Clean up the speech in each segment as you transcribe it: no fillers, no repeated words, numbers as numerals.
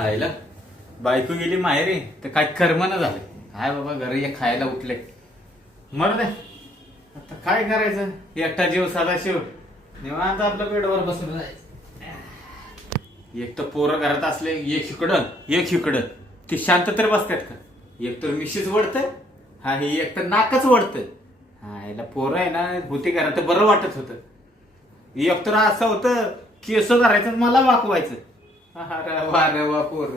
आयला बायको गेली माहेरी तर काय कर्मना झालं. हाय बाबा घरी एक खायला उठले मर दे. आता काय करायचं, एकटा जीव साधा शिव निवांत आपल्या बेडवर बसून जायचं. एक तर पोरं घरात असले एक इकडं ती शांत तर बसतात का. एक तर मिशीच वडतं हा हे एक तर नाकच वडतं. हा याला पोरं आहे ना होती घरात तर बरं वाटत होतं. एक तर असं होतं केस करायचं मला वाकवायचं. अरे वा पोर.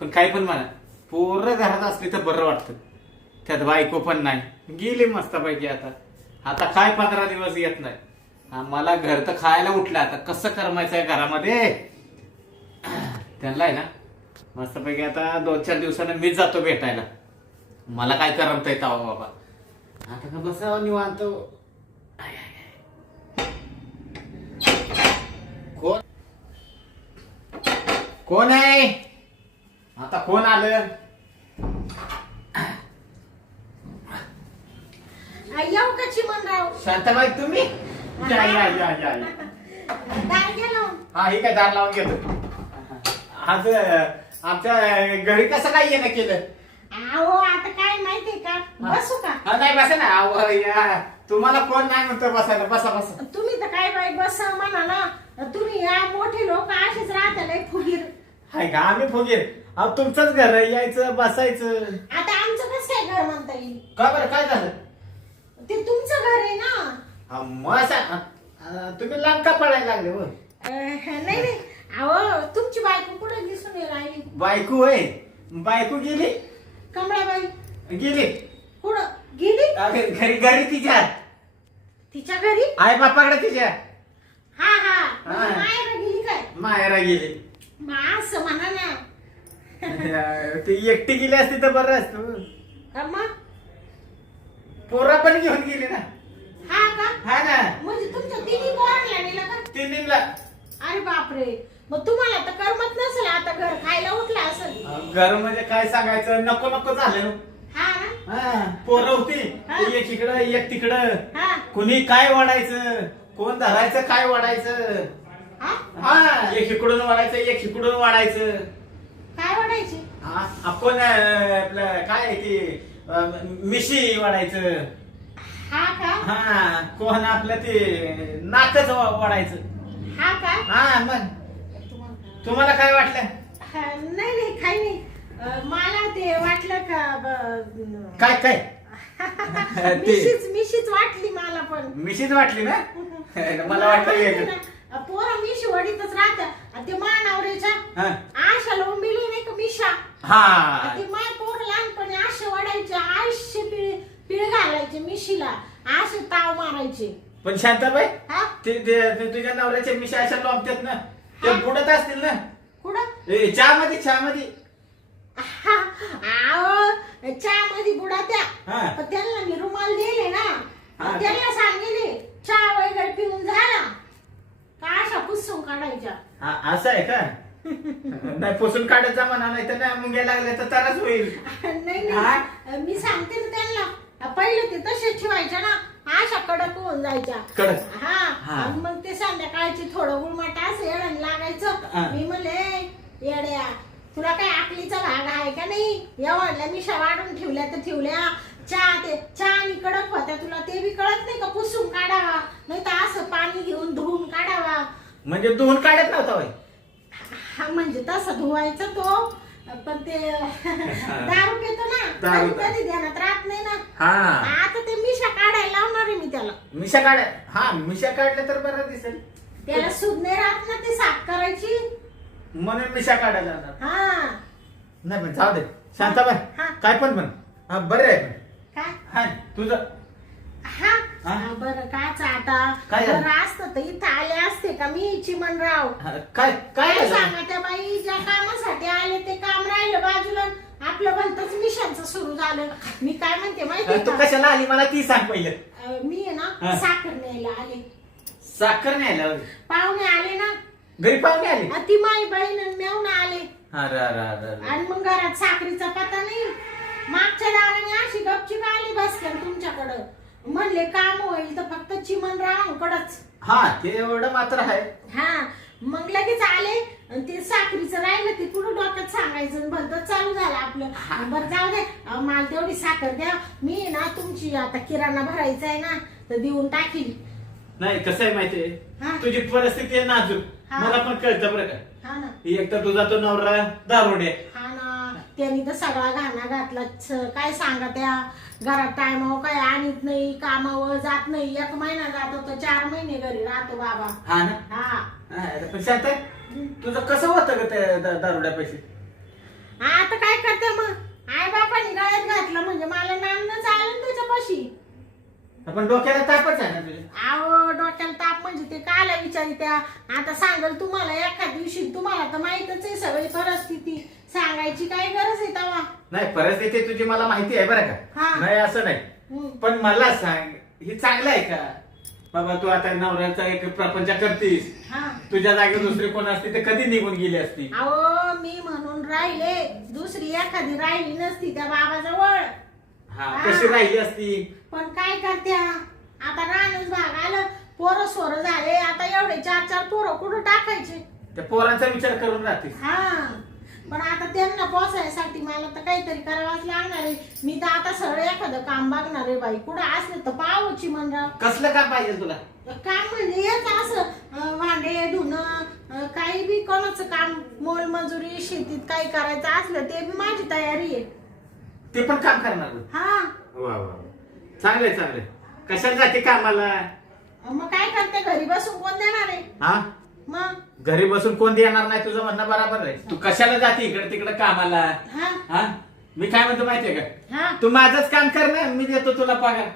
पण काय पण म्हणा पोरं घरात असली तर बरं वाटतं. त्यात बायको पण नाही गेली मस्तपैकी. आता काय 15 दिवस येत नाही. मला घर तर खायला उठलं. आता कसं करमायचं आहे घरामध्ये त्यांना आहे ना मस्तपैकी. आता 2-4 दिवसानं मीच जातो भेटायला. मला काय करमता येतं बाबा. आता का बसावं निवांत. कोण कोण आहे आता कोण आलं. येऊ का चिमणराव? शांताबाई तुम्ही या या या या या. दार गेलो. हा हे काय दार लावून घेतो. आज आमच्या घरी कसं काय येणं केलं. अहो आता काय माहितीये का, बसू का? हा नाही बसा ना. अहो या तुम्हाला कोण नाही म्हणतो बसायला. बसा बसा. तुम्ही तर काय बाई बसा म्हणा ना. तुम्ही या मोठे लोक असेच राहताय फुगीर. हाय का आम्ही फुगीर. अहो तुमचंच घर आहे, यायचं बसायचं. आता आमचं कसं काय घर म्हणता येईल. का बरं काय झालं. ते तुमचं घर आहे ना. तुम्ही लांब का पडायला लागले हो. नाही अहो तुमची बायको कुठे दिसून राहिली. बायको होय. बायको गेली. कमळाबाई गेली कुठं गेली? घरी तिच्या घरी. आई बापाकडे तिच्या. हा माहेर गेली काय? माहेरा गेली. असं म्हणा ना. ती एकटी गेली असती तर बरं असतं. मग पोरा पण घेऊन गेली ना. हा का? हा ना. म्हणजे तुमच्या तिन्ही पोरांना नेलं का? तिन्हीला. अरे बापरे. मग तुम्हाला तर करमत नसेल. आता घर खायला उठला असेल. घर म्हणजे काय सांगायचं नको झालं. हा ना. हा पोरं होती एक इकडं एक तिकडं. हा कुणी काय वाढायचं कोण धरायचं काय वाढायचं. हा एक इकडून वाढायचं एक इकडून वाढायचं. काय वाढायचे? आपण आपलं काय ते मिशी वाढायचं. हा का? हा कोण आपलं ते नाकच वाढायचं. हा का? हा मग तुम्हाला काय वाटलं. नाही काही नाही. मला ते वाटलं का काय मिशीच वाटली मला पण. मिशीच वाटली ना. मला वाटलं पोरं मिशी वडीतच राहत. ते मानावरेच्या आशा लावून मिळली नाही का मिशा. हा ते माय पोर लहानपणी आशे वडायचे. आशे पिळ घालायचे मिशीला. आशे ताव मारायचे. पण शांताबाई हा ते तुझ्या नवऱ्याच्या मिशा अशा लोंबतात ना ते बुडत असतील ना. कुठं? चहामध्ये चहा मध्ये बुडात्या. पण त्यांना मी रुमाल दिले ना. त्यांना सांगितले चहा वगैरे पिऊन झाला का अशा पुसून काढायच्या. असं आहे का. नाही पुसून काढत जा म्हणा नाही तर नाही मुंग्या लागल्या तर त्रास होईल. नाही मी सांगते ना त्यांना. पहिले ते तसेच ठेवायच्या ना. अशा कडक होऊन जायच्या. कडक. हा मग ते संध्याकाळची थोडं उलमाट असं येणं लागायचं. मी म्हणले येड्या तुला काय आकलीचा भाग आहे का नाही. एवढल्या मिशा वाढून ठेवल्या तर ठेवल्या. चहा आणि कडक होत्या तुला ते बी कळत नाही का पुसून काढावा नाही तर असं पाणी घेऊन धुवून काढावा. म्हणजे धुवून काढत नव्हता. म्हणजे तसं धुवायचं तो. पण ते दारू पितो ना कधी ध्यानात राहत नाही ना. आता ते मिशा काढायला लावणार आहे मी त्याला. मिशा काढल्या तर बरं दिसेल. त्याला सूद नाही राहत ना ते साफ करायची म्हणून मिशा काढायला जाणार. हा नाही पण जाऊ दे शांताबाई काय पण बरं आहे. काय तुझं बरं काच आता काय बरं असतं तर इथं आले असते का मी चिमणराव. काय सांगा त्या बाई ज्या कामासाठी आले ते काम राहिलं बाजूला. आपलं भलतच मिशनचं सुरू झालं. मी काय म्हणते माहिती तू कशाला आली मला ती सांग पहिलं. मी आहे ना साखर न्यायला आले. साखर न्यायला पाहुणे आले ना. घरी पाहुणे आले. ती माई बहीण मेवून आले. अरे आणि मग घरात साखरीचा पत्ता नाही. मागच्या दाराने अशी गपचीप आली बसल्या तुमच्याकडं. म्हणले काम होईल तर फक्त चिमणराव कडच. ते एवढं मात्र आहे. मग लगेच आले आणि ते साखरीचं राहिलं ते पुढे डोक्यात सांगायचं आणि भलतंच चालू झालं आपलं. बरं जाऊ दे, मला तेवढी साखर द्या, मी ना तुमची आता किराणा भरायचा आहे ना तर देऊन टाकील. नाही कसं आहे माहितीये, हा. तुझी परिस्थिती आहे नाजूक, हा. मला पण कळतं बरं का. हा ना एक तर तुझा तो नवरा दारुडे, हा ना, त्यांनी तर सगळा घाणा घातला. काय सांगा, त्या घरात टायमावर काय आणत नाही, कामावर जात नाही. 1 महिना जातो तर 4 महिने घरी राहतो बाबा. हा ना. हा पण शांत तुझं कसं होतं ग त्या दारुड्या पैसे? आता काय करते मग, आई बापाने गळ्यात घातलं म्हणजे मला नांदच आलं ना त्याच्यापाशी. आपण डोक्याला तापच आहे ना तुझ्या. आव डोक्याला ताप म्हणजे ते काला विचारित्या. आता सांगल तुम्हाला एका दिवशी, तुम्हाला तर माहितच आहे सगळी परिस्थिती, सांगायची काय गरज आहे तेव्हा. नाही परिस्थिती तुझी मला माहिती आहे बरं का, हा. नाही असं नाही. हम्म. पण मला सांग, हे चांगलं आहे का बाबा? तू आता नवऱ्याचा एक प्रपंच करतीस, हा. तुझ्या जागी दुसरी कोण असती ते कधी निघून गेली असती. अहो मी म्हणून राहिले, दुसरी एखादी राहिली नसती त्या बाबाजवळ. हा हा. कशी राहिली असती. पण काय करत्या, आता रानच भाग आलं, पोरं सोरं झाले, आता एवढे 4 पोरं कुठं टाकायचे. त्या पोरांचा विचार करून राहतीस. हा पण आता त्यांना पोसायसाठी मला तर काहीतरी करावंच लागणार आहे. मी तर आता सगळं एखादं काम बघणार आहे बाई, कुठं असलं तर पाहावची म्हणा. कसलं काम पाहिजे तुला? काम म्हणजे हेच असं भांडे धुणं, काही बी कोणाचं काम, मोलमजुरी, शेतीत काही करायचं असलं ते बी माझी तयारी आहे. ते पण काम करणार तू? हा वा वा, चांगलंय चांगलंय. कशाला जाते कामाला? मग काय करते, घरी बसून कोण देणार आहे? हा, मग घरी बसून कोण देणार नाही, तुझं म्हणणं बरोबर आहे. तू कशाला जाते इकडे तिकडे कामाला? हा हा, मी काय म्हणतो माहितीये का, हा तू माझंच काम कर ना, मी देतो तुला पगार.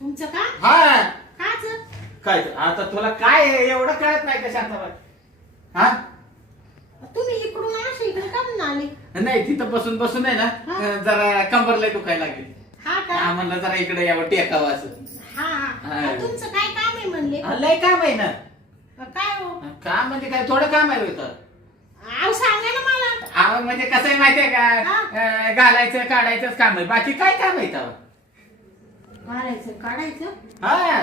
तुमचं का हा काच? काय आता तुला काय आहे, एवढं कळत नाही का शांताबाई? हा तुम्ही इकडून असे इकडे का म्हणून आले? नाही, तिथं बसून बसून आहे हा. ना जरा कंबरला दुखायला लागली. हा का? हा, म्हणलं जरा इकडे यावं टेकावं असं. हा हा. हा तुमचं काय काम आहे म्हणले? हा, लय काम आहे ना. काय हो? काम म्हणजे काय, थोडं काम आहे होतं. आव सांगा ना मला. म्हणजे कसं आहे माहितीये का, हा. घालायचं काढायचंच काम आहे, बाकी काय काम आहे तेव्हा? काढायचं काढायचं हा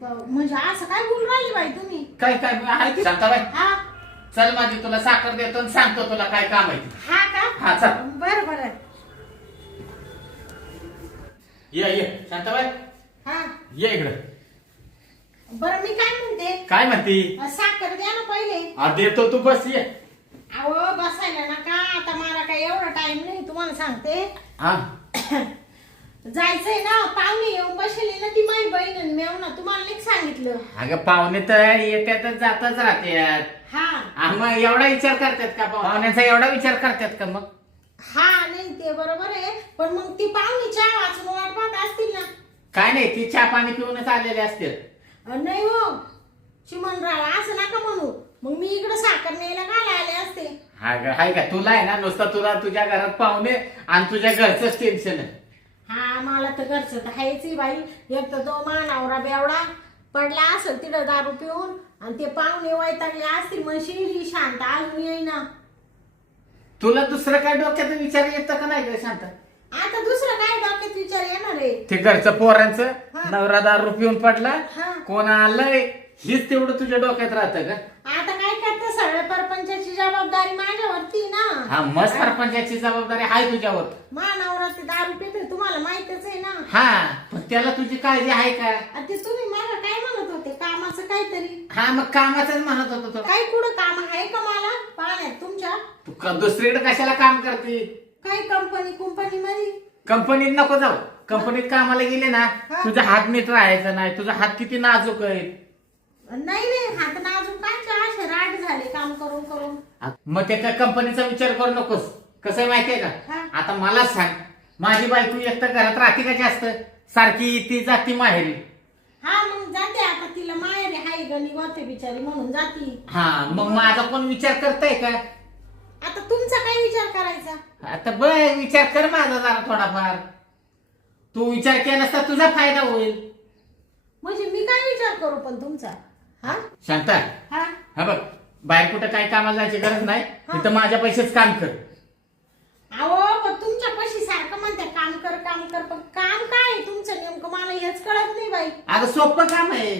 म्हणजे असं काय बोलून राहिली बाई तुम्ही? काय काय आहे ते शांताबाई. हा चल माझी तुला साखर देतो आणि सांगतो तुला काय काम आहे ते. हा का? हा, चल. बरं बरं. ये शांताबाई, हा ये इकडं. बरं मी काय म्हणते, काय म्हणती? साखर द्या ना पहिले. हा देतो, तू बस ये. अहो बसायला नका, आता मला काय एवढा टाइम नाही, तुम्हाला सांगते. हा जायचंय ना, पाहुणे येऊन बसले ना, ती माझी बहीण आणि मेव ना, तुम्हाला नाही सांगितलं. अगं पाहुणे तर येत्यातच जातच राहतात. हा मग एवढा विचार करतात का पाहुण्यांचा? एवढा विचार करतात का मग? हा नाही ते बरोबर आहे, पण मग ती पाहुणी चहा वाचून वाट पाहत असतील ना. काय नाही, ती चहा पाणी पिऊनच आलेले असते. नाही हो चिमनराव, असं नका म्हणू. मग मी इकडे साखर न्यायला काय आले असते. हाय का, तुला आहे ना नुसतं, तुला तुझ्या घरात पाहुणे आणि तुझ्या घरचंच टेन्शन आहे. हा मला तर घरचं तर आहेच बाई. एक तर तो मानावरा बेवडा पडला असेल तिथं दारू पिऊन, आणि ते पाहुणे वैतागले असतील, म्हणशील शांत अजून येईना. तुला दुसरं काय डोक्यात विचार येतं का नाही ग शांत? आता दुसरं काय डोक्यात विचार येणार आहे? ते घरचं पोरांचं, हा. नवरा दारू पिऊन पडला, हा. कोण आलंय, हीच तेवढं तुझ्या डोक्यात राहतं का? आता काय करते, सगळ्या परपंचाची जबाबदारी माझ्यावरती ना. हा, मग सरपंचाची जबाबदारी आहे तुझ्यावर. मानावरा ते दारू पिते, तुम्हाला माहितच आहे ना. हा, पण त्याला तुझी काळजी आहे का? आणि ते तुम्ही मला काय म्हणत होते, कामाचं काहीतरी. हा, मग कामाचंच म्हणत होतो तो. काही कुठं काम आहे का मला पाहण्यात तुमच्या? तू दुसरीकडे कशाला काम करते? काही कंपनी मध्ये? कंपनीत नको जाऊ. कंपनीत कामाला गेले ना, हा. तुझा हात नीट राहायचा नाही. तुझा हात किती नाजूक आहे. नाही हात नाजूक काय असे राट झाले काम करून करून. मग ते कंपनीचा विचार करू नकोस. कसं आहे माहितीये हा. का, आता मला सांग, माझी बायको एक तर घरात राहते का जास्त? सारखी ती जाती माहेरी. हा मग जाते, आता तिला माहेरी हाय गणी होते बिचारी म्हणून जाती. हा, मग माझा कोण विचार करताय का? आता तुमचा काय विचार करायचा? आता बघ, विचार कर माझा जरा थोडाफार. तू विचार केलास तर तुझा फायदा होईल. म्हणजे मी काय विचार करू पण तुमचा? हा शांता, हा हा बघ, बाहेर कुठं काही कामाला जायची गरज नाही. हा. तिथं माझ्या पैसेच काम कर. अहो पण तुमच्या पैसे सारखं म्हणते काम कर, पण काम काय आहे तुमचं नेमकं मला हेच कळत नाही बाई. अगं सोपं काम आहे.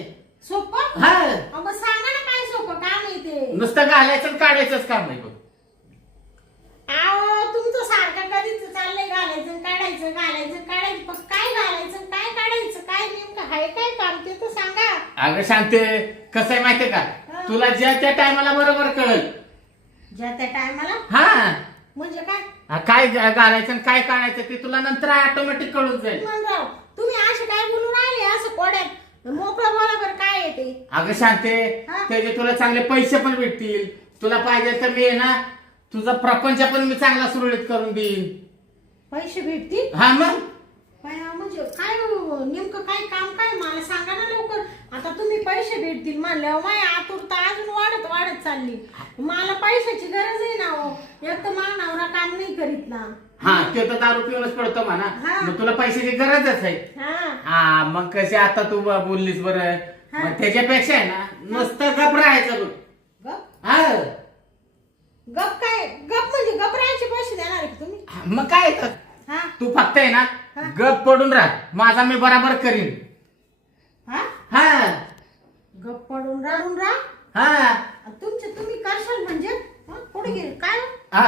सोपं? हा, मग सांगा ना काय सोपं काम आहे ते. नुसतं घालायचं आणि काढायचंच काम आहे बघ. आहो तुमचं सारखं कधीच चाललंय घालायचं काढायचं घालायचं काढायचं, पण काय घालायचं काय काढायचं काय नेमकं आहे काय काम ते तर सांगा. अगं शांते, कसं आहे माहितीये का, तुला ज्या त्या टायमाला बरोबर कळल. ज्या त्या टायमाला हा म्हणजे काय? काय घालायचं आणि काय काढायचं ते तुला नंतर ऑटोमॅटिक कळून जाईल. चिमणराव तुम्ही असे काय बोलून राहिले असं कोड्यात, मोकळं बोला बरं काय येते. अगं शांते, हा? त्याचे तुला चांगले पैसे पण भेटतील. तुला पाहिजे तर मी आहे ना तुझा प्रपंच पण मी चांगला सुरळीत करून देईन. पैसे भेटतील? हा मग म्हणजे काय नेमकं काय काम काय मला सांगा ना लवकर. आता तुम्ही पैसे भेटतील म्हणल्यावर माझी आतुरता अजून वाढत वाढत चालली. मला पैशाची गरज आहे ना हो. एक तर माझा नवरा काम नाही करीत ना. हा, ते तर दारू पिऊनच पडतो म्हणा. हा. मग तुला पैशाची गरजच आहे. हा हा, मग कशी आता तू बोललीस बरं. हा. मग त्याच्यापेक्षा आहे ना नुसतं गप राहायचं बघ. गप हा, गप काय गप म्हणजे गपरायचे पैसे देणार आहे का तुम्ही? मग काय तर हा तू फक्त आहे ना हा. गप पडून राह, माझा मी बराबर करीन. हा हा गप पडून राहून राहा. हा तुमचे तुम्ही करशाल म्हणजे हं? पुढे गेले काय हो? हा.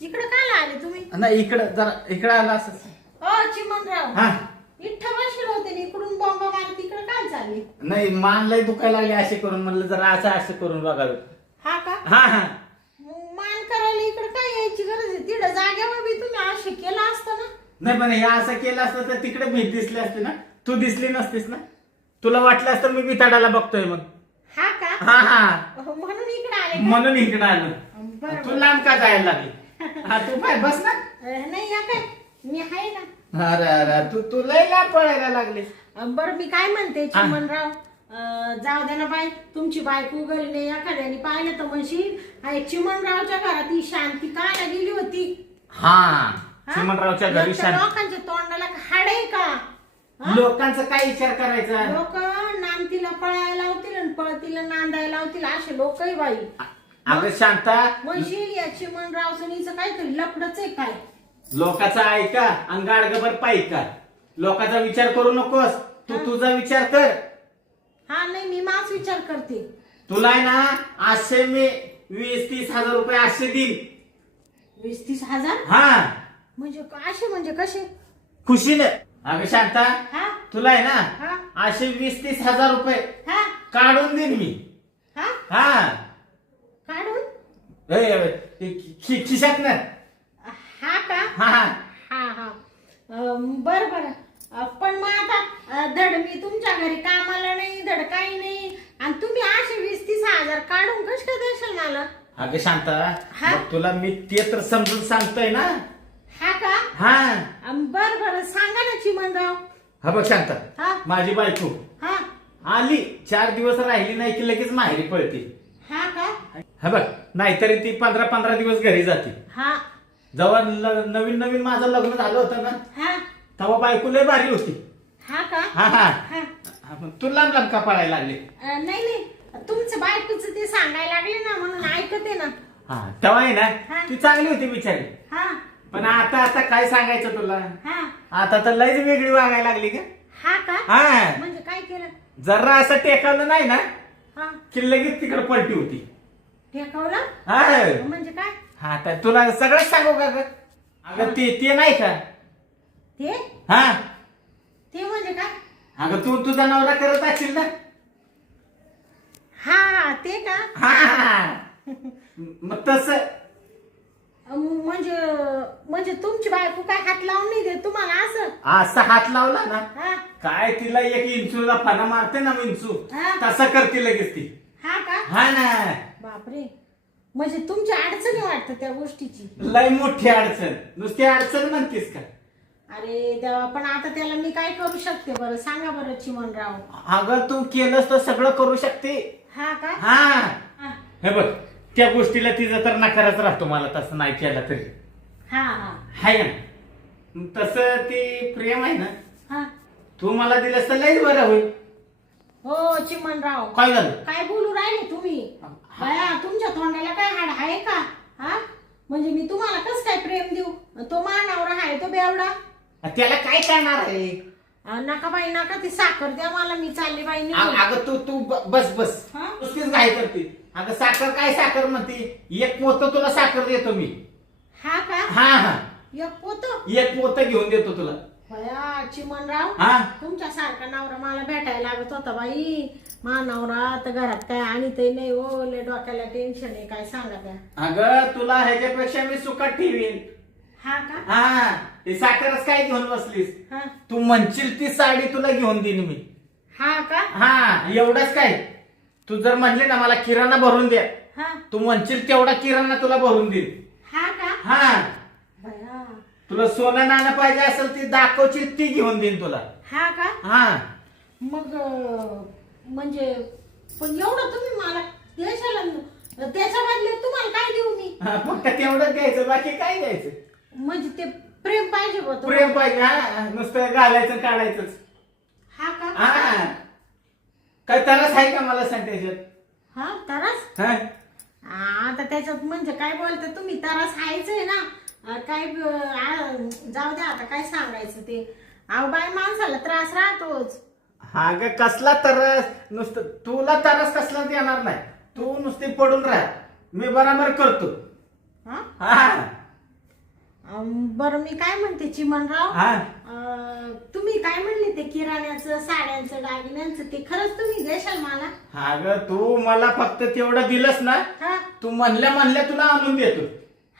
इकडे काय आले तुम्ही? नाही, इकडं जरा इकडं आला असं. चिमणराव हा, इथं बसले होते आणि इकडून बॉम्ब मारत इकडे काय चालले? नाही मान लय दुखायला लागले असे करून, म्हणलं जरा असं करून बघावं. हा का? हा हा. मग मान करायला इकडे काय यायची गरज आहे? तिकडे जागेवर बी तुम्ही असे केलं असतं ना. नाही पण हे असं केलं असतं तर तिकडे मी दिसले असते ना, तू दिसली नसतीस ना. तुला वाटलं असतं मी बिताडाला बघतोय मग. हा का? हा हा, म्हणून इकडे आले का? म्हणून इकडे आलो. बरं, तू लांब का जायला लागली? हा, तू काय बस ना. नाही या काय मी आहे ना. अरे अरे, तू लय लांब पळायला लागली. बरं मी काय म्हणते चिमणराव, जाऊ दे ना बाई, तुमची बायको घरी नाही एखाद्याने पाहिलं तर म्हणशील अरे चिमणरावच्या घरात ही शांती काय गेली होती. हा, हा? चिमणरावच्या घरी यांच्या शांत. लोकांच्या तोंडाला हाड आहे का? हा? लोकांचा काय विचार करायचा? लोक नांदतीला पळायला लावतील आणि पळतीला नांदायला लावतील असे लोकही बाई. अगं शांता, म्हणशील या चिमणराव सनीचं काहीतरी लफडच आहे काय. लोकांचा ऐका आणि गाडगभर पाहिका. लोकांचा विचार करू नकोस, तू तुझा विचार कर. हा नाही मी माच विचार करते. तुला आहे ना असे मी 20-30 हजार रुपये असे देईन. 20-30 हजार हा, म्हणजे असे म्हणजे कसे? खुशीने. अगं शांता, हा तुला आहे ना हा असे 20-30 हजार रुपये हा काढून देईन मी. हा हा, काढून खिशात ना. हा का? हा हा. हा हा बर बर. पण मग आता धड मी तुमच्या घरी कामाला नाही धड काही नाही आणि तुम्ही असे 20-30 हजार काढून कस काय देशाल मला? अगं शांता, हा? मग तुला मी ते तर समजून सांगतोय ना. हा का? हा बर बर सांगा ना चिमणराव. हा बघ शांता, हा माझी बायको हा आली 4 दिवस राहिली नाही की लगेच माहेरी पळते. हा का? हा बघ, नाहीतरी ती 15-15 दिवस घरी जाते. हा जेव्हा नवीन नवीन माझं लग्न झालं होतं ना, हा तेव्हा बायको लय भारी होती. हा का? हा हा. हा तू लांब लांब का पळायला लागले? नाही नाही तुमचं बायकोचं ते सांगायला लागले ना म्हणून ऐकते ना. हा, तेव्हा आहे हा. ना ती चांगली होती बिचारी. हा पण आता आता काय सांगायचं तुला, हा आता तर लयच वेगळी वागायला लागली का. हा का? हा, म्हणजे काय केलं? जरा असं टेकवलं नाही ना हा की लगेच तिकडे पलटी होती. टेकवलं हा म्हणजे काय? हा, तर तुला सगळंच सांगू का ग? अगं ते नाही का. ते हा, ते म्हणजे काय? अगं तू तुझा नवरा करत असशील ना. हा ते का? हा, मग तस म्हणजे म्हणजे तुमची बायको काय हात लावून नाही देत तुम्हाला असं? असा हात लावला ना हा काय तिला एक इंचूला फणा मारते ना इंचू, हा. तसा करते लगेच ती. हा का? हा ना, बापरे, म्हणजे तुमची अडचणी वाटतं त्या गोष्टीची. लय मोठी अडचण. नुसती अडचण म्हणतेस का? अरे देवा, पण आता त्याला मी काय करू शकते बरं सांगा बरं चिमणराव. अगं तू केलंस तर सगळं करू शकते. हा का? हा, हा हे बघ त्या गोष्टीला तिचा तर नकारच राहतो मला तसं नाही केला तरी. हा हा हाय ना, तसं ते प्रेम आहे ना, हा. तू मला दिलंस तर लयच बरं होईल. हो चिमणराव, काय झालं? काय बोलू राहिले तुम्ही? बया तुमच्या तोंडाला काय हाड आहे का? हा, म्हणजे मी तुम्हाला कस काय प्रेम देऊ? तो मानावर आहे तो बेवडा. त्याला काय करणार आहे? नका बाई नका, ती साखर द्या मला, मी चालली बाई निघून. अगं तू बस बस, हा? नुसतीच घाई करते. अगं साखर काय साखर म्हणते, एक पोतं तुला साखर देतो मी. हा का? हा हा, एक पोतं? एक पोतं घेऊन देतो तुला. बया चिमणराव, हा तुमच्या सारखा नवरा मला भेटायला लागत होता बाई. मा नवरा तर घरात काय आणि ते नाही हो, लय डोक्याला टेन्शन आहे, काय सांगा त्या. अगं तुला ह्याच्यापेक्षा मी सुखात ठेवीन. हा का? हा, ती साखरच काय घेऊन बसलीस. हा तू म्हणशील ती साडी तुला घेऊन देईन मी. हा का? हा एवढंच काय, तू जर म्हणली ना मला किराणा भरून द्या, हा तू म्हणशील तेवढा किराणा तुला भरून देईन. हा का? हा, बया तुला सोनं नाणं पाहिजे असेल ती दाखवशील ती घेऊन देईन तुला. हा का? हा मग म्हणजे पण एवढं तुम्ही मला देशाला, त्याच्या बदल्यात तुम्हाला काय देऊ मी? हा, फक्त तेवढंच घ्यायचं, बाकी काय घ्यायचं. म्हणजे ते प्रेम पाहिजे बा तुम्हाला. प्रेम पाहिजे. हा, नुसतं घालायचं काढायचंच. हा का? हा, काय तरच आहे का मला सांग त्याच्यात. हा तरस? हा? आता त्याच्यात म्हणजे काय बोलता तुम्ही, तरस हायचंय ना. काय जाऊ द्या आता, काय सांगायचं ते. अहो बाय माणसाला त्रास राहतोच. हा ग, कसला तरस, नुसतं तुला तरस कसला देणार नाही. तू नुसती पडून राह, मी बराबर करतो. हा हा बरं, मी काय म्हणते चिमणराव, हा, तुम्ही काय म्हणले ते किराण्याचं, साड्यांचं, दागिन्यांचं, ते खरंच तुम्ही देशाल मला? हा ग, तू मला फक्त तेवढं दिलंस ना, हा तू म्हणल्या तुला आणून देतो.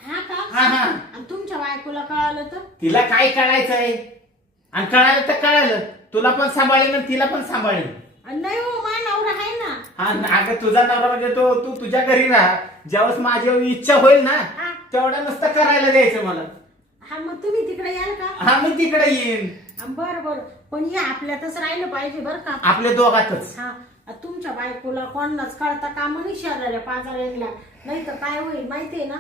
हा का? हा हा, आणि तुमच्या बायकोला कळालं तर? तिला काय कळायचंय, आणि कळालं तर कळालं, तुला पण सांभाळेन आणि तिला पण सांभाळेन. नाही हो, मा नवरा आहे ना. हा अगं, तुझा नवरा म्हणजे तो, तू तुझ्या घरी राहा, ज्यावेळेस माझी इच्छा होईल ना हा तेवढं नुसतं करायला द्यायचं मला. हा, मग तुम्ही तिकडे याल का? हा, मी तिकडे येईन. बरं बरं, पण हे आपल्यातच राहिलं पाहिजे बरं का. आपल्या दोघातच. हा, तुमच्या बायकोला कोणाच कळता काम नाही, शेजाऱ्या पाजाऱ्यांना, नाही तर काय होईल माहितीये ना,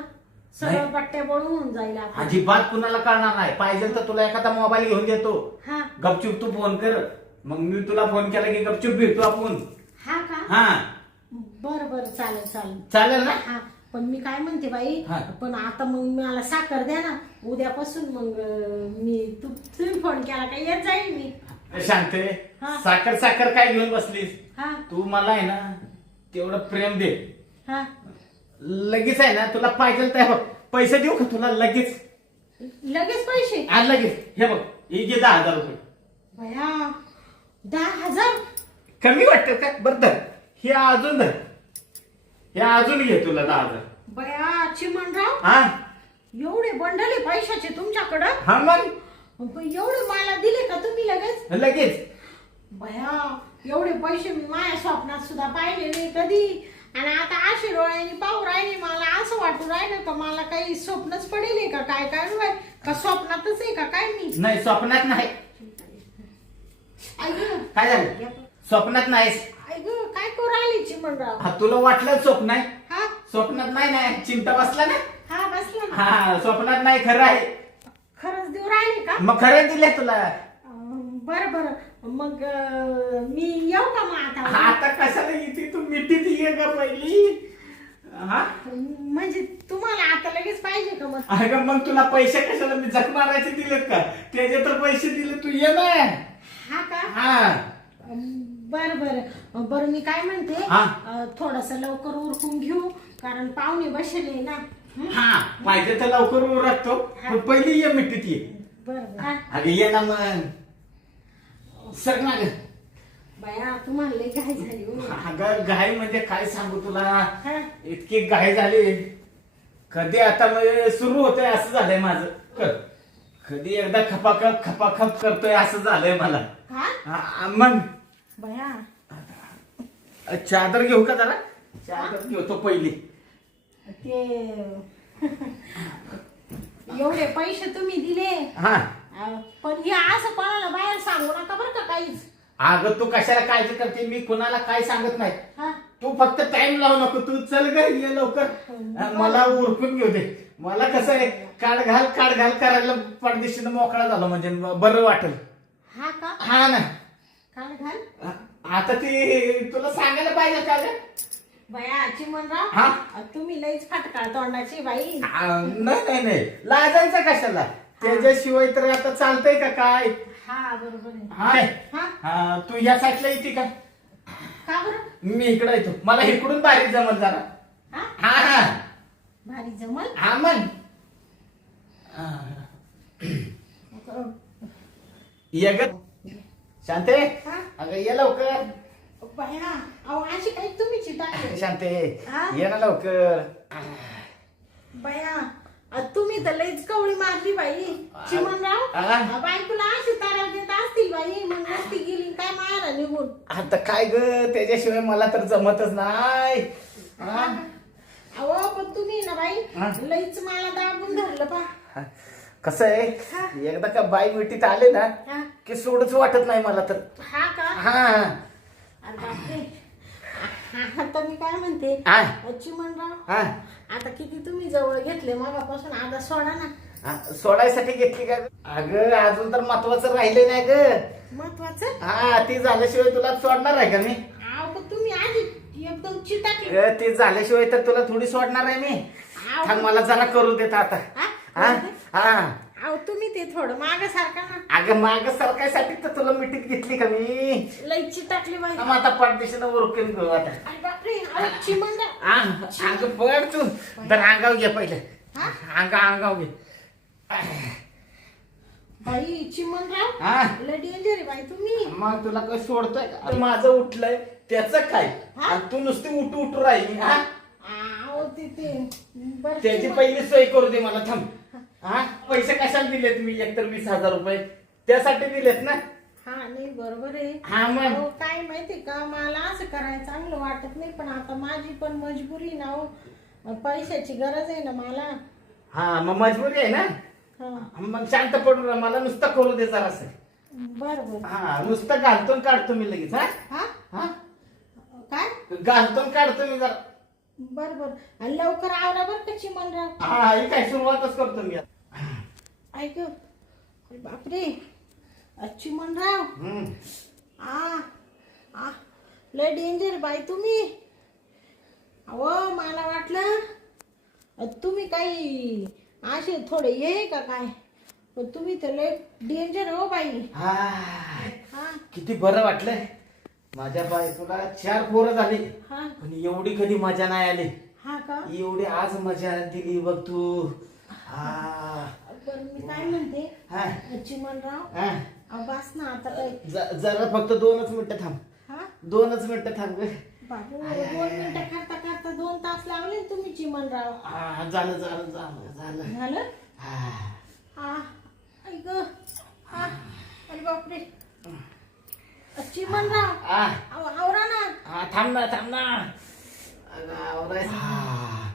सगळं नाही. बट्ट्या बळून होऊन जाईल आपण. अजिबात कुणाला कळणार नाही. पाहिजे तर तुला एखादा मोबाईल घेऊन देतो, हा गपचूप तू फोन कर, मग मी तुला फोन केला की गपचूप भेटतो आपण. हा का? हा बरं बरं, चालेल चालेल. चालेल ना. हा, पण मी काय म्हणते बाई, हा. पण आता मग मला साखर द्या ना उद्यापासून. मग मी तुम्ही फोन केला का येत जाईल मी. शांते, हा. साखर साखर काय घेऊन बसलीस. हा तू मला आहे ना तेवढं प्रेम दे. हा, लगेच आहे ना, तुला पाहिजे तर पैसे देऊ का तुला लगेच. लगेच पैसे? आज लगेच. हे बघ, हे घे 10,000 रुपये. बया 10,000? कमी वाटत का? बरं धर, हे अजून धर, हे अजून घे तुला 10,000. बया चिमणराव, हा एवढे बंडल आहे पैशाचे तुमच्याकडं? हा, मग एवढे मला दिले का तुम्ही लगेच? लगेच. बया एवढे पैसे मी माझ्या स्वप्नात सुद्धा पाहिले नाही कधी, आणि आता अशी डोळ्यांनी पाहू राहिले, मला असं वाटू राहिलं का मला काही स्वप्नच पडेल का काय, काय माहित, का स्वप्नातच आहे का काय मी. नाही, स्वप्नात नाही. ऐक काय झालं? स्वप्नात नाहीस. ऐक, काय करू राहिली चिमणराव? हा, तुला वाटलं स्वप्न आहे. हा स्वप्नात नाही. नाही, चिमटा बसला ना. हा, बसला ना. हा, स्वप्नात नाही, खरं आहे. खरंच देऊ राहिले का? मग खरं दिले तुला. बरं बरं, मग मी येऊ का मग आता? आता कशाला येते तू, मिठीत ये का पहिली. हा, म्हणजे तुम्हाला आता लगेच पाहिजे का मग? अगं मग तुला पैसे कशाला, मी जख मारायचे दिलेत का, त्याचे तर पैसे दिले, तू ये ना. हा का? हा बर बर बर, मी काय म्हणते, हा. थोडस लवकर उरकून घेऊ, कारण पाहुणे बसले ना. हा, पाहिजे तर लवकर उरकतो, पण पहिली ये मिठीत ये. बर बर. अगं ये ना मग, सर ना ग. बाया तुम्हाला लई घाई झाली हो. अगं घाई म्हणजे काय सांगू तुला, हा. इतकी घाई झाली, कधी आता सुरू होतंय असं झालंय माझं. कधी एकदा खपाखप करतोय असं झालंय मला. हा? मग बाया चादर घेऊ का जरा, चादर घेतो पहिली. ते एवढे पैसे तुम्ही दिले, हा, पण हे असं कोणाला बाहेर सांगू नका बरं का काहीच. अगं तू कशाला काळजी करते, मी कुणाला काय सांगत नाही. हा तू फक्त टाइम लावू नको, तू चल ग, ये लवकर, मला उरकून घेऊ दे. मला कसं आहे, काढ घाल करायला परदेशीनं मोकळा झालो म्हणजे बरं वाटेल. हा का? हा ना. काल घाल. आता ती तुला सांगायला पाहिजे का ग? बाया चिमणराव, हा? तुम्ही लईच फटकाळ तोंडाची बाई. नाही लाजायचं कशाला, त्याच्याशिवाय तर आता चालतंय का काय. हा बरोबर आहे. हाय, हा तू या साईडला येते का? का बरं? मी इकडे येतो, मला इकडून बारीक जमल जरा. हा हा हा भारी जमल. हा मग ये ग शांते. हा? अगं ये लवकर. बाया अहो अशी काही तुम्ही चिटाकले. शांते हा? ये ना लवकर. बाया तुम्ही तर लईच कवळी मारली बाई. चिमणराव हा? बायकोला अशी तारा देत असतील बाई, मग नसती गेली काय मारा निघून. आता काय ग, त्याच्याशिवाय मला तर जमतच नाही. हा? अहो पण तुम्ही ना बाई हा? लईच मला दाबून धरलं पा. कसं आहे, हा? एकदा का बाई मिठीत आले ना हा? की सोडच वाटत नाही मला तर. हा का? हा अरे बापरे. आता मी काय म्हणते हा? चिमणराव, हा? आता किती तुम्ही जवळ घेतले मगापासून, आता सोडा ना. हा, सोडायसाठी घेतली का? अगं अजून तर महत्वाचं राहिले नाही ग. महत्वाचं. हा, ती झाल्याशिवाय तुला सोडणार आहे का मी? अहो पण तुम्ही आधी एकदम चिटाकली. ती झाल्याशिवाय तर तुला थोडी सोडणार आहे मी. अहो, थांब मला जरा करू देत आता. हा? हा हा. अहो तुम्ही ते थोडं माग सारखा ना. अगं माग सरकायसाठी तर तुला मिठीत घेतली का मी? लई चिटाकली बाई. थांब आता पाठदिशीनं उरकून घेऊ आता. अरे बापरे. अहो चिमणराव. अगं पड तू तर अंगाव घे पहिले. हा? अंगाव घे. बाई चिमणराव हा? लई डेंजर आहे बाई तुम्ही. मग तुला काय सोडतोय का? माझं उठलंय त्याचं काय? हा? आणि तू नुसती उठू राहिली. हा? अहो ते बरं त्याची पहिली सोय करू दे मला. थांब. हा, पैसे कशाला दिलेत मी? एकतर 20,000 रुपये त्यासाठी दिलेत ना. हा नाही बरोबर आहे. हा मग. अहो, काय माहिती का, मला असं करायला चांगलं वाटत नाही, पण आता माझी पण मजबुरी ना हो. पैशाची गरज आहे ना मला. हा मग मजबुरी आहे ना. हा मग शांत पडू नका, मला नुसतं करू दे जरासं. बरं बरं. हा, नुसतं घालतो आणि काढतो मी लगेच. हा हा हा, काय? घालतो आणि काढतो मी जरा. बर बर. आणि लवकर आवरा बर का चिमणराव. हा, ही काय सुरुवातच करतो मी. ऐक अरे बापरे. चिमणराव हम्म. आ लय डेंजर बाई तुम्ही. अहो मला वाटलं तुम्ही काही असे थोडे ये का काय, पण तुम्ही तर लय डेंजर हो बाई. हा, हा किती बरं वाटलंय. माझ्या बायकोला 4 पोरं झाली, हा पण एवढी कधी मजा नाही आली. हा का? एवढी आज मजा दिली बघ तू. हा पण मी काय म्हणते हा चिमणराव, हा. बस ना आता काय. जरा फक्त 2च मिनिटं थांब. हा 2च मिनिटं थांब ग. बाबू 2 मिनिटं करता करता 2 तास लावले तुम्ही चिमणराव. हा, झालं झालं झालं झालं. झालं. हा. हा ऐक. हा अरे बापरे. चिमणराव हा. आवरा ना. हा, थांब ना थांब ना. अगं, आवरायचं. हा,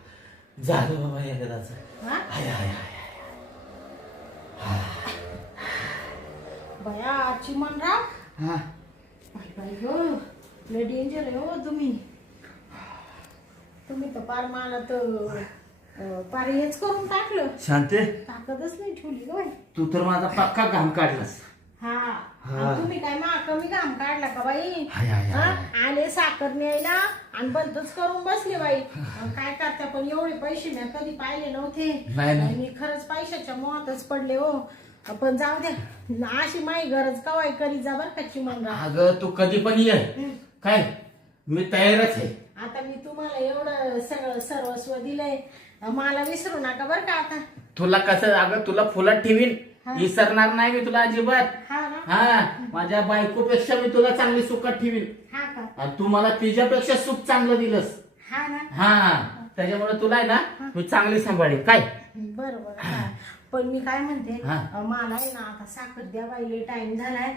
झालं बाबा एकदाच. हा हाय हाय हाय. बया चिमणराव. हा. बाई बाई ग लय डेंजर आहे हो तुम्ही. तुम्ही तर पार मला तर पार हेच करून टाकलं. शांते, ताकदच नाही ठेवली ग बाई. तू तर माझा पक्का घाम काढलास. हा हा. आणि तुम्ही काय मा कमी काम काढला का बाई? हाय, हाय, हा? हाय. आले साखर न्यायला आणि बंदच करून बसले बाई. काय करता, पण एवढे पैसे मी कधी पाहिले नव्हते. नाही, नाही. मी खरंच पैशाच्या मोहातच पडले हो. पण जाऊ द्या, अशी माही गरज कवाय करी जा बर का चिमणराव. अगं तू कधी पण ये. काय, मी तयारच आहे. आता मी तुम्हाला एवढं सगळं सर्वस्व दिलंय, मला विसरू नका बर का आता. तुला कसं, अगं तुला फुलात ठेवीन, हा. विसरणार नाही मी तुला अजिबात. हा ना. हा, माझ्या बायकोपेक्षा मी तुला चांगली सुखात ठेवीन. हा का? आणि तू मला तिच्यापेक्षा सुख चांगलं दिलंस. हा ना. हा, त्याच्यामुळे तुला आहे ना मी चांगली सांभाळीन. काय बरोबर. पण मी काय म्हणते, हा. मला आहे ना आता साखर द्या बाईले, टाइम झालाय.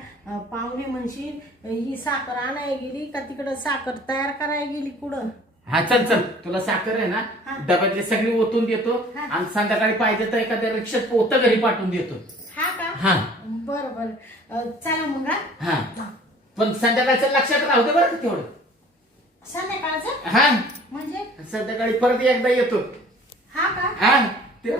पाहुणे म्हणशील ही साखर आणायला गेली का तिकडं साखर तयार करायला गेली कुठं. हा, चल चल, तुला साखर आहे ना हा. डब्यातली सगळी ओतून देतो. हा. आणि संध्याकाळी पाहिजे तर एखाद्या रिक्षात पोतं घरी पाठवून देतो. हा का? हा. बरोबर. चला मग. हा? हा, पण संध्याकाळचं लक्षात राहू दे बरं का तेवढं. संध्याकाळचं हा, म्हणजे? संध्याकाळी परत एकदा येतो. हा का? हा, ते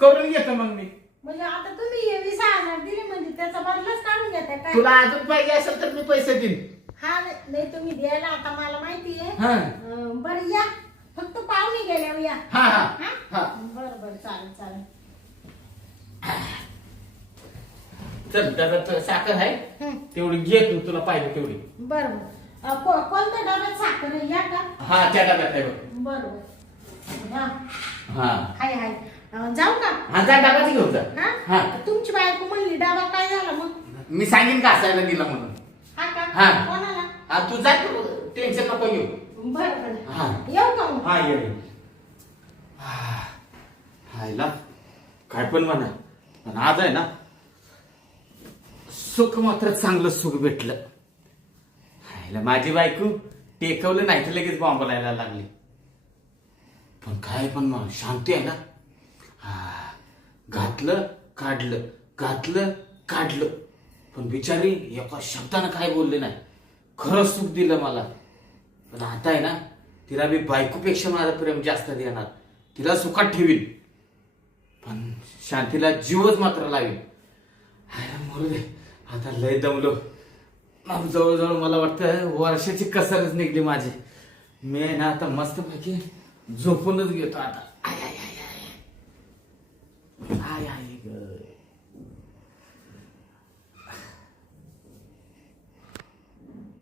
करून घेतो मग मी. म्हणजे आता तुम्ही हे 20,000 दिले म्हणजे त्याचा बदलाच काढून घेताय काय? तुला अजून पाहिजे असेल तर मी पैसे देईन. हा नाही तुम्ही द्यायला आता मला माहिती आहे. हा बरं या, फक्त पाहुणे गेल्यावर या. हा हा हा? हा. बरं बरं चालेल चालेल. चल, डब्यात साखर आहे हं, तेवढी घे तू, तुला पाहिजे तेवढी. बरं बरं. कोणत्या डब्यात साखर आहे? या का? हा त्या डब्यात आहे बघ. बरोबर. हा हा हाय हाय. जाऊ का? हा जा डबाच घेऊन जा. हा हा तुमची बायको म्हणली डबा काय झाला मग? मी सांगेन का असायला दिला म्हणून. हा का? हा. कोणाला? हा तू जा टेन्शन नको घेऊ. बरं बरं. हा. येऊ का मग? हा ये हायला काय पण म्हणा पण आज आहे ना सुख मात्र चांगलं सुख भेटलं. हायला माझी बायको टेकवलं नाही तर लगेच बॉम्ब लायला लागली. पण काय पण मग शांती आहे ना. हा घातलं काढलं घातलं काढलं पण बिचारी एका शब्दानं काय बोलले नाही. खरं सुख दिलं मला. पण आता आहे ना तिला मी बायकोपेक्षा माझं प्रेम जास्त देणार. तिला सुखात ठेवीन पण शांतीला जीवच मात्र लावेल. मरू दे आता लय दमलो. जवळजवळ मला वाटतं वर्षाची कसरच निघली माझी. मी आहे ना आता मस्तपैकी झोपूनच घेतो आता.